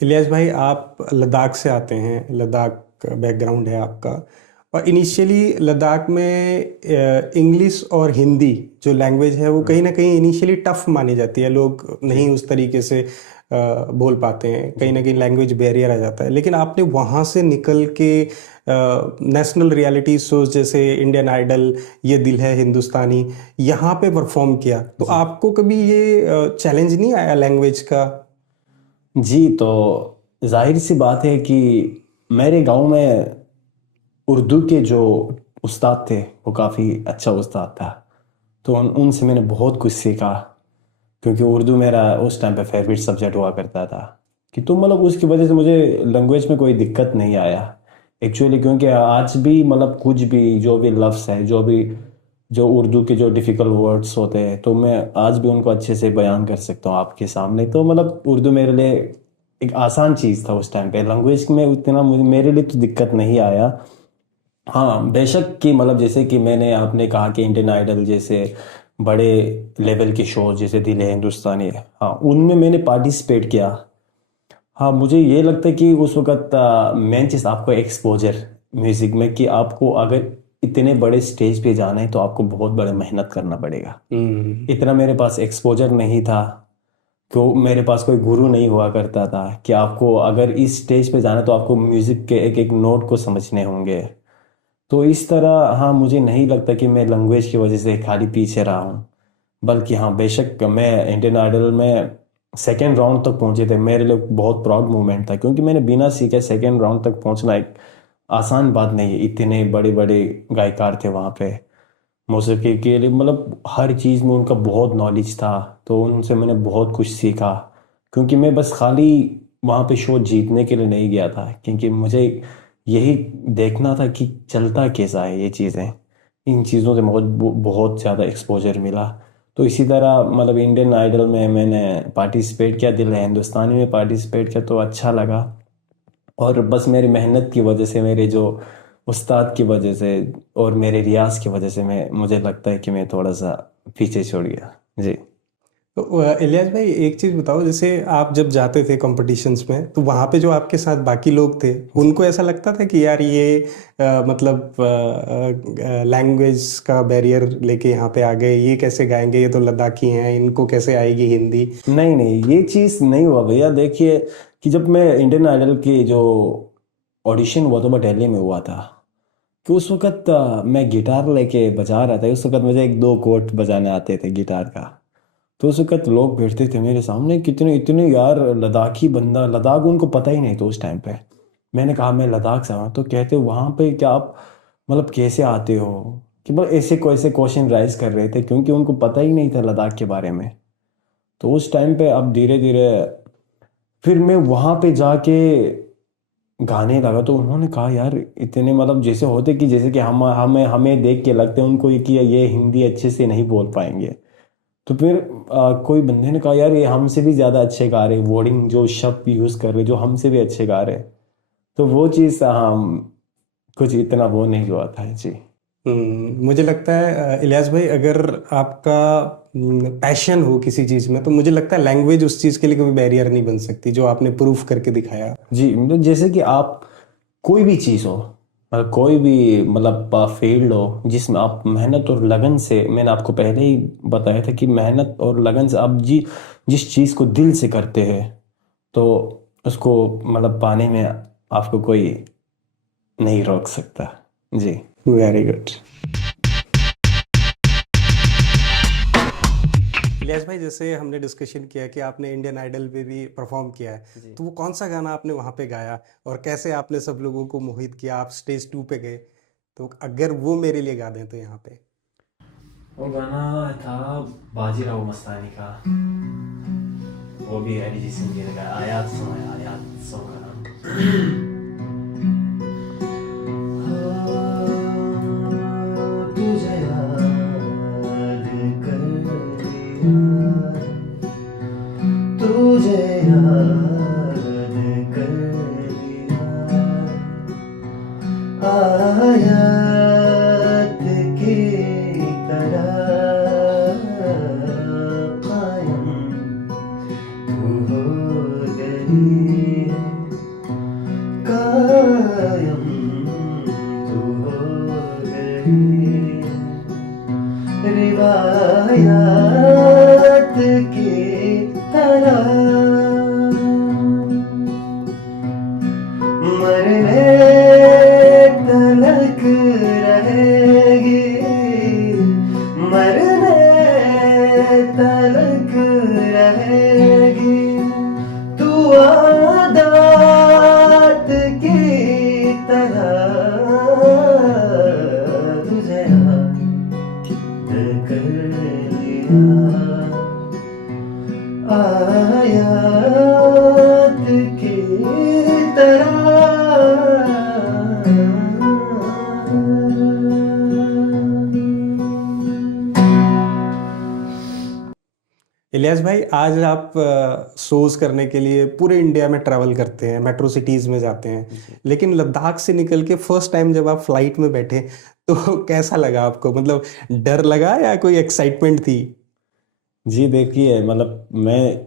इलियास भाई, आप लद्दाख से आते हैं, लद्दाख बैकग्राउंड है आपका। और इनिशियली लद्दाख में इंग्लिश और हिंदी जो लैंग्वेज है वो कहीं ना कहीं इनिशियली टफ मानी जाती है। लोग जी नहीं उस तरीके से बोल पाते हैं, कहीं जी ना कहीं लैंग्वेज बैरियर आ जाता है। लेकिन आपने वहाँ से निकल के नेशनल रियलिटी शोज जैसे इंडियन आइडल, ये दिल है हिंदुस्तानी, यहाँ पे परफॉर्म किया, तो जी आपको कभी ये चैलेंज नहीं आया लैंग्वेज का? जी। तो जाहिर सी बात है कि मेरे गांव में उर्दू के जो उस्ताद थे वो काफ़ी अच्छा उस्ताद था। तो उनसे मैंने बहुत कुछ सीखा, क्योंकि उर्दू मेरा उस टाइम पे फेवरेट सब्जेक्ट हुआ करता था। कि तो मतलब उसकी वजह से मुझे लैंग्वेज में कोई दिक्कत नहीं आया एक्चुअली। क्योंकि आज भी मतलब कुछ भी जो भी लफ्ज़ है, जो उर्दू के जो डिफ़िकल्ट वर्ड्स होते हैं, तो मैं आज भी उनको अच्छे से बयान कर सकता हूँ आपके सामने। तो मतलब उर्दू मेरे लिए एक आसान चीज़ था उस टाइम पे। लैंग्वेज में उतना मुझे मेरे लिए तो दिक्कत नहीं आया। हाँ बेशक कि मतलब जैसे कि मैंने आपने कहा कि इंडियन आइडल जैसे बड़े लेवल के शो जैसे दिल है हिंदुस्तानी है, हाँ उनमें मैंने पार्टिसिपेट किया। हाँ मुझे ये लगता है कि उस वक्त मेन चीज़ आपको एक्सपोजर म्यूज़िक में, कि आपको अगर इतने बड़े स्टेज पे जाना है तो आपको बहुत बड़ा मेहनत करना पड़ेगा। हम्म। इतना मेरे पास एक्सपोजर नहीं था, तो मेरे पास कोई गुरु नहीं हुआ करता था कि आपको अगर इस स्टेज पे जाना है तो आपको म्यूज़िक के एक एक नोट को समझने होंगे। तो इस तरह हाँ मुझे नहीं लगता कि मैं लैंग्वेज की वजह से खाली पीछे रहा हूँ। बल्कि हाँ बेशक मैं इंडियन आइडल में सेकेंड राउंड तक पहुंचे थे, मेरे लिए बहुत प्राउड मोमेंट था। क्योंकि मैंने बिना सीखे सेकेंड राउंड तक पहुंचना एक आसान बात नहीं है। इतने बड़े बड़े गायकार थे वहाँ पे, मौसीकी के लिए मतलब हर चीज़ में उनका बहुत नॉलेज था। तो उनसे मैंने बहुत कुछ सीखा। क्योंकि मैं बस खाली वहाँ पे शो जीतने के लिए नहीं गया था, क्योंकि मुझे यही देखना था कि चलता कैसा है ये चीज़ें। इन चीज़ों से बहुत बहुत ज़्यादा एक्सपोजर मिला। तो इसी तरह मतलब इंडियन आइडल में मैंने पार्टिसिपेट किया, दिल है हिंदुस्तानी में पार्टिसिपेट किया, तो अच्छा लगा। और बस मेरी मेहनत की वजह से, मेरे जो उस्ताद की वजह से और मेरे रियाज की वजह से मैं मुझे लगता है कि मैं थोड़ा सा पीछे छूट गया। जी तो इलियास भाई, एक चीज़ बताओ, जैसे आप जब जाते थे कॉम्पिटिशन्स में तो वहाँ पे जो आपके साथ बाकी लोग थे, जी उनको ऐसा लगता था कि यार ये मतलब लैंग्वेज का बैरियर लेके यहाँ पे आ गए, ये कैसे गाएंगे, ये तो लद्दाखी हैं, इनको कैसे आएगी हिंदी? नहीं नहीं, ये चीज़ नहीं हुआ भैया। देखिए कि जब मैं इंडियन आइडल की जो ऑडिशन हुआ था वो दिल्ली में हुआ था, कि उस वक्त मैं गिटार लेके बजा रहा था। उस वक्त मुझे एक दो कोड बजाने आते थे गिटार का। तो उस वक्त लोग बैठते थे मेरे सामने, कितने इतने यार लद्दाखी बंदा, लद्दाख उनको पता ही नहीं था उस टाइम पे। मैंने कहा मैं लद्दाख से हूँ, तो कहते वहाँ पे क्या आप मतलब कैसे आते हो, कि मतलब ऐसे क्वेश्चन राइज कर रहे थे, क्योंकि उनको पता ही नहीं था लद्दाख के बारे में। तो उस टाइम पे अब धीरे धीरे फिर मैं वहाँ पे जाके गाने लगा, तो उन्होंने कहा यार इतने मतलब जैसे होते कि जैसे कि हम हमें हमें देख के लगते हैं उनको कि ये हिंदी अच्छे से नहीं बोल पाएंगे। तो फिर कोई बंदे ने कहा यार ये हमसे भी ज़्यादा अच्छे गा रहे, वर्डिंग जो शब्द यूज़ कर रहे जो हमसे भी अच्छे गा रहे। तो वो चीज़ हाँ कुछ इतना वो नहीं हुआ था जी। मुझे लगता है इलियास भाई, अगर आपका पैशन हो किसी चीज़ में, तो मुझे लगता है लैंग्वेज उस चीज़ के लिए कोई बैरियर नहीं बन सकती, जो आपने प्रूफ करके दिखाया। जी मतलब जैसे कि आप कोई भी चीज़ हो, मतलब कोई भी मतलब फील्ड हो जिसमें आप मेहनत और लगन से, मैंने आपको पहले ही बताया था कि मेहनत और लगन से आप जिस चीज़ को दिल से करते हैं, तो उसको मतलब पाने में आपको कोई नहीं रोक सकता। जी वेरी गुड। इलियास भाई, जैसे हमने डिस्कशन किया कि आपने इंडियन आइडल पे भी परफॉर्म किया है, जी। तो वो कौन सा गाना आपने वहाँ पे गाया और कैसे आपने सब लोगों को मोहित किया? आप स्टेज 2 पे गए, तो अगर वो मेरे लिए गा दें तो यहाँ पे। वो गाना था बाजीराव मस्तानी का, वो भी अरिजीत सिंह जी ने गाया। आयात सॉन्ग है, आयात सॉन्ग का नाम। तुझे याद कर लिया, तुझे याद कर लिया, आयत की तरह कायम तू हो गई वादात की तरह तुझे याद कर लिया, आयात की इलियास भाई, आज आप शोज करने के लिए पूरे इंडिया में ट्रैवल करते हैं, मेट्रो सिटीज में जाते हैं, लेकिन लद्दाख से निकल के फर्स्ट टाइम जब आप फ्लाइट में बैठे तो कैसा लगा आपको? मतलब डर लगा या कोई एक्साइटमेंट थी? जी देखिए, मतलब मैं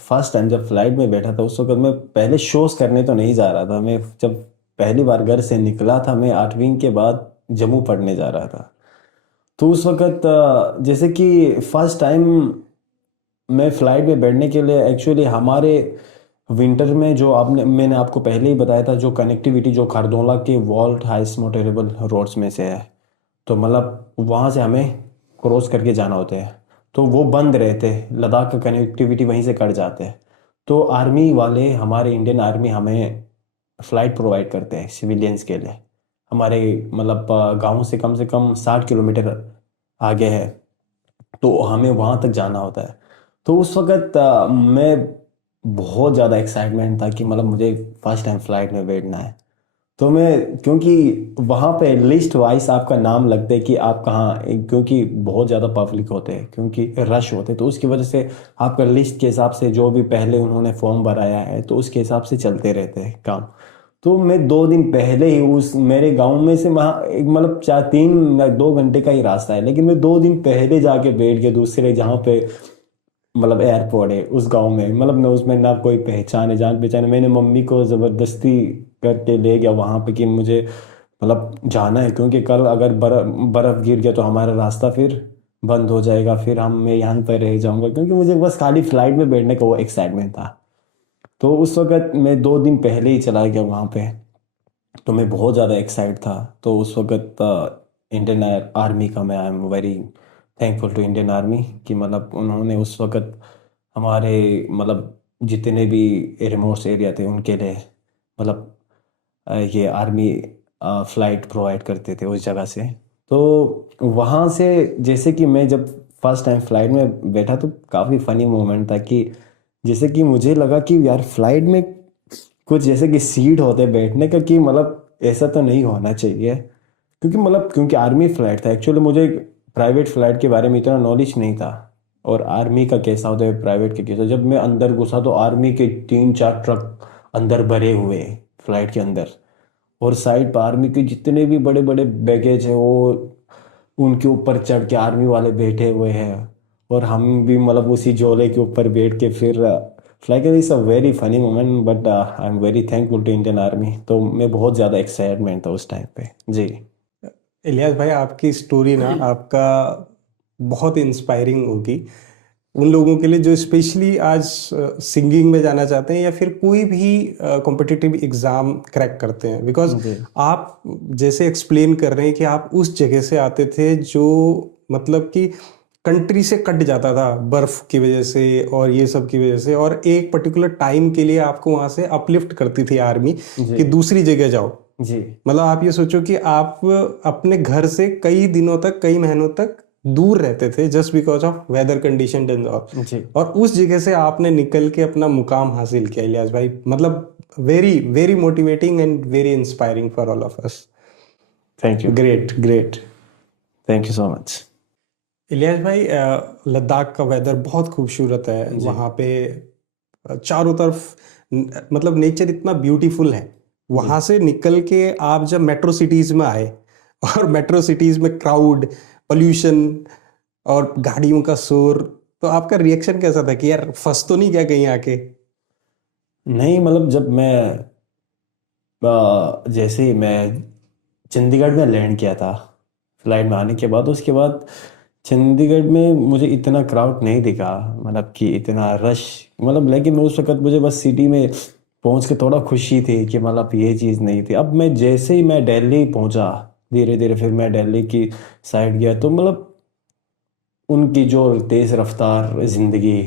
फर्स्ट टाइम जब फ्लाइट में बैठा था उस वक्त मैं पहले शोज करने तो नहीं जा रहा था। मैं जब पहली बार घर से निकला था, मैं 8वीं के बाद जम्मू पढ़ने जा रहा था। तो उस वक्त जैसे कि फर्स्ट टाइम मैं फ्लाइट में बैठने के लिए एक्चुअली हमारे विंटर में जो आपने मैंने आपको पहले ही बताया था, जो कनेक्टिविटी जो खारदोला के वॉल्ट हाइस्ट मोटरेबल रोड्स में से है, तो मतलब वहाँ से हमें क्रॉस करके जाना होता है, तो वो बंद रहते, लद्दाख का कनेक्टिविटी वहीं से कट जाते हैं। तो आर्मी वाले, हमारे इंडियन आर्मी हमें फ़्लाइट प्रोवाइड करते हैं सिविलियंस के लिए। हमारे मतलब गांव से कम 60 किलोमीटर आगे है, तो हमें वहाँ तक जाना होता है। तो उस वक्त मैं बहुत ज़्यादा एक्साइटमेंट था कि मतलब मुझे फर्स्ट टाइम फ्लाइट में बैठना है। तो मैं, क्योंकि वहाँ पे लिस्ट वाइज आपका नाम लगता है कि आप कहाँ, क्योंकि बहुत ज़्यादा पब्लिक होते हैं, क्योंकि रश होते हैं, तो उसकी वजह से आपका लिस्ट के हिसाब से जो भी पहले उन्होंने फॉर्म भराया है तो उसके हिसाब से चलते रहते हैं काम। तो मैं 2 दिन पहले ही उस मेरे गांव में से वहाँ एक मतलब 2 घंटे का ही रास्ता है, लेकिन मैं 2 दिन पहले जाके बैठ गया दूसरे जहाँ पे मतलब एयरपोर्ट है उस गांव में। मतलब मैं उसमें ना कोई पहचान है, जान पहचान है, मैंने मम्मी को ज़बरदस्ती करके ले गया वहाँ पे कि मुझे मतलब जाना है, क्योंकि कल अगर बर्फ़ बर्फ़ गिर गया तो हमारा रास्ता फिर बंद हो जाएगा, फिर मैं यहाँ पर रह जाऊँगा, क्योंकि मुझे बस खाली फ्लाइट में बैठने का वो एक्साइटमेंट था। तो उस वक्त मैं 2 दिन पहले ही चला गया वहाँ पे, तो मैं बहुत ज़्यादा एक्साइट था। तो उस वक्त इंडियन आर्मी का मैं I am very thankful to Indian army कि मतलब उन्होंने उस वक्त हमारे मतलब जितने भी रिमोट एरिया थे उनके लिए मतलब ये आर्मी फ्लाइट प्रोवाइड करते थे उस जगह से। तो वहाँ से जैसे कि मैं जब फर्स्ट टाइम फ्लाइट में बैठा तो काफ़ी फ़नी मोमेंट था कि जैसे कि मुझे लगा कि यार फ्लाइट में कुछ जैसे कि सीट होते बैठने का, कि मतलब ऐसा तो नहीं होना चाहिए, क्योंकि मतलब क्योंकि आर्मी फ्लाइट था। एक्चुअली मुझे प्राइवेट फ्लाइट के बारे में इतना नॉलेज नहीं था, और आर्मी का कैसा होता है प्राइवेट का कैसा। जब मैं अंदर घुसा तो आर्मी के 3-4 ट्रक अंदर भरे हुए हैं फ्लाइट के अंदर, और साइड पर आर्मी के जितने भी बड़े बड़े बैगेज है वो उनके ऊपर चढ़ के आर्मी वाले बैठे हुए हैं, और हम भी मतलब उसी झोले के ऊपर बैठ के फिर flight is a very funny moment, but I am very thankful to Indian army. तो मैं बहुत ज़्यादा एक्साइटमेंट था उस टाइम पे। जी इलियास भाई, आपकी स्टोरी ना आपका बहुत इंस्पायरिंग होगी उन लोगों के लिए जो स्पेशली आज सिंगिंग में जाना चाहते हैं या फिर कोई भी कॉम्पिटिटिव एग्जाम क्रैक करते हैं। बिकॉज जी आप जैसे एक्सप्लेन कर रहे हैं कि आप उस जगह से आते थे जो मतलब कि कंट्री से कट जाता था बर्फ की वजह से और ये सब की वजह से, और एक पर्टिकुलर टाइम के लिए आपको वहां से अपलिफ्ट करती थी आर्मी जी कि दूसरी जगह जाओ। जी मतलब आप ये सोचो कि आप अपने घर से कई दिनों तक, कई महीनों तक दूर रहते थे just because of weather condition and all, जी और उस जगह से आपने निकल के अपना मुकाम हासिल किया। इलियास भाई, मतलब very very motivating and very inspiring for all of us. Thank you, great great. Thank you so much. Ilyas भाई, लद्दाख का वेदर बहुत खूबसूरत है जी वहाँ पे। चारों तरफ मतलब नेचर इतना ब्यूटीफुल है। जी वहाँ से निकल के आप जब मेट्रो सिटीज़ में आए और मेट्रो सिटीज़ में क्राउड, पोल्यूशन और गाड़ियों का शोर, तो आपका रिएक्शन कैसा था कि यार फंस तो नहीं गया कहीं आके? नहीं, मतलब जब मैं जैसे ही मैं चंडीगढ़ में लैंड किया था फ्लाइट में आने के बाद, उसके बाद चंडीगढ़ में मुझे इतना क्राउड नहीं दिखा, मतलब कि इतना रश। मतलब लेकिन उस वक्त मुझे बस सिटी में पहुंच के थोड़ा खुशी थी कि मतलब ये चीज़ नहीं थी। अब मैं जैसे ही मैं दिल्ली पहुंचा, धीरे धीरे फिर मैं दिल्ली की साइड गया, तो मतलब उनकी जो तेज़ रफ्तार ज़िंदगी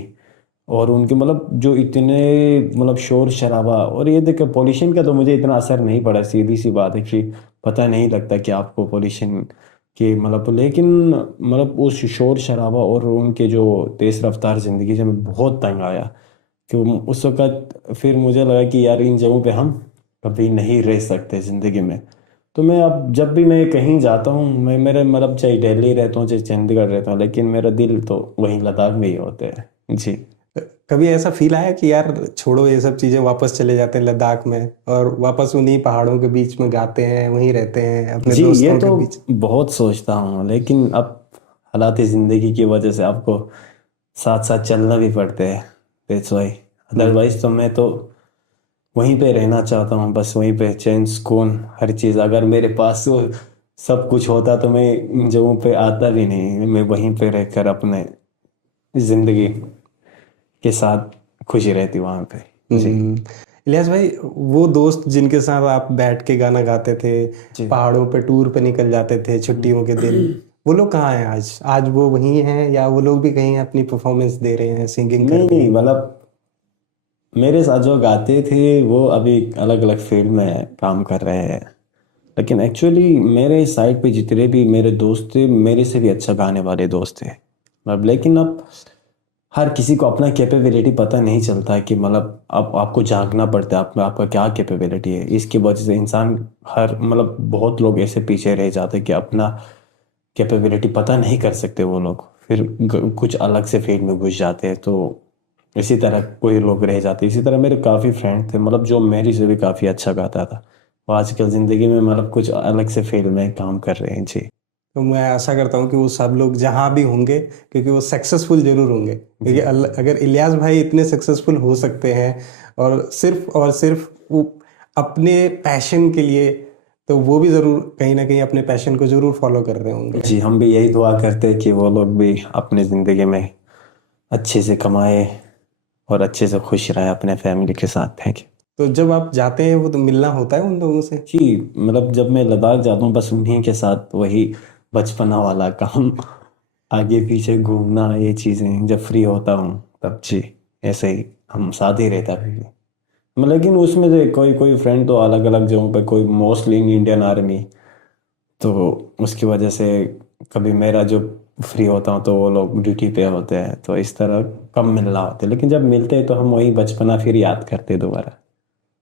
और उनके मतलब जो इतने मतलब शोर शराबा, और ये देखो पोल्यूशन का तो मुझे इतना असर नहीं पड़ा, सीधी सी बात है कि पता नहीं लगता कि आपको पोल्यूशन के मतलब, लेकिन मतलब उस शोर शराबा और उनके जो तेज रफ्तार जिंदगी से मैं बहुत तंग आया। कि उस वक्त फिर मुझे लगा कि यार इन जगहों पे हम कभी नहीं रह सकते जिंदगी में। तो मैं अब जब भी मैं कहीं जाता हूँ, मैं मेरे मतलब चाहे दिल्ली रहता हूँ चाहे चंडीगढ़ रहता हूँ, लेकिन मेरा दिल तो वहीं लद्दाख में ही होता है जी। कभी ऐसा फील आया कि यार छोड़ो ये सब चीजें, वापस चले जाते हैं लद्दाख में और वापस उन्हीं पहाड़ों के बीच में गाते हैं, वहीं रहते हैं अपने जी ये दोस्तों के तो बीच? बहुत सोचता हूँ, लेकिन अब हालात ज़िंदगी की वजह से आपको साथ साथ चलना भी पड़ते हैं, दैट्स वाई। हम्म। अदरवाइज तो मैं तो वहीं पे रहना चाहता हूँ, बस वहीं पे चैन सुकून हर चीज़। अगर मेरे पास वो सब कुछ होता तो मैं इन जगहों पे आता भी नहीं, मैं वहीं पे रहकर अपने ज़िंदगी के साथ खुशी रहती वहाँ पे जी। हम्म। इलियास भाई, वो दोस्त जिनके साथ आप बैठ के गाना गाते थे, जी। पहाड़ों पे टूर पे निकल जाते थे छुट्टियों के दिन, वो लोग कहाँ हैं आज? आज वो वहीं हैं या वो लोग भी कहीं अपनी परफॉर्मेंस दे रहे हैं, सिंगिंग कर नहीं रहे नहीं हैं? मतलब मेरे साथ जो गाते थे वो अभी अलग अलग फील्ड में काम कर रहे हैं। लेकिन एक्चुअली मेरे साइड पे जितने भी मेरे दोस्त थे, मेरे से भी अच्छा गाने वाले दोस्त थे मतलब। लेकिन अब हर किसी को अपना कैपेबिलिटी पता नहीं चलता है कि मतलब अब आपको झांकना पड़ता है आप में आपका क्या कैपेबिलिटी है। इसकी वजह से इंसान हर मतलब बहुत लोग ऐसे पीछे रह जाते हैं कि अपना कैपेबिलिटी पता नहीं कर सकते वो लोग, फिर कुछ अलग से फील्ड में घुस जाते हैं। तो इसी तरह कोई लोग रह जाते हैं। इसी तरह मेरे काफ़ी फ्रेंड थे मतलब जो मेरी से भी काफ़ी अच्छा गाता था, वो आजकल ज़िंदगी में मतलब कुछ अलग से फील्ड में काम कर रहे हैं जी। तो मैं आशा करता हूँ कि वो सब लोग जहाँ भी होंगे, क्योंकि वो सक्सेसफुल जरूर होंगे, क्योंकि जी अगर इलियास भाई इतने सक्सेसफुल हो सकते हैं और सिर्फ वो अपने पैशन के लिए, तो वो भी ज़रूर कहीं ना कहीं अपने पैशन को ज़रूर फॉलो कर रहे होंगे। जी, हम भी यही दुआ करते हैं कि वो लोग भी अपनी ज़िंदगी में अच्छे से कमाए और अच्छे से खुश रहे अपने फैमिली के साथ। थैंक यू तो जब आप जाते हैं वो तो मिलना होता है उन लोगों से? जी। मतलब जब मैं लद्दाख जाता हूँ बस उन्हीं के साथ वही बचपना वाला काम, आगे पीछे घूमना, ये चीज़ें जब फ्री होता हूँ तब जी, ऐसे ही हम साथ ही रहता है। लेकिन उसमें से कोई कोई फ्रेंड तो अलग अलग जगहों पे, कोई मोस्टली इन इंडियन आर्मी, तो उसकी वजह से कभी मेरा जो फ्री होता हूँ तो वो लोग ड्यूटी पे होते हैं, तो इस तरह कम मिलना होता है। लेकिन जब मिलते हैं तो हम वही बचपना फिर याद करते हैं दोबारा।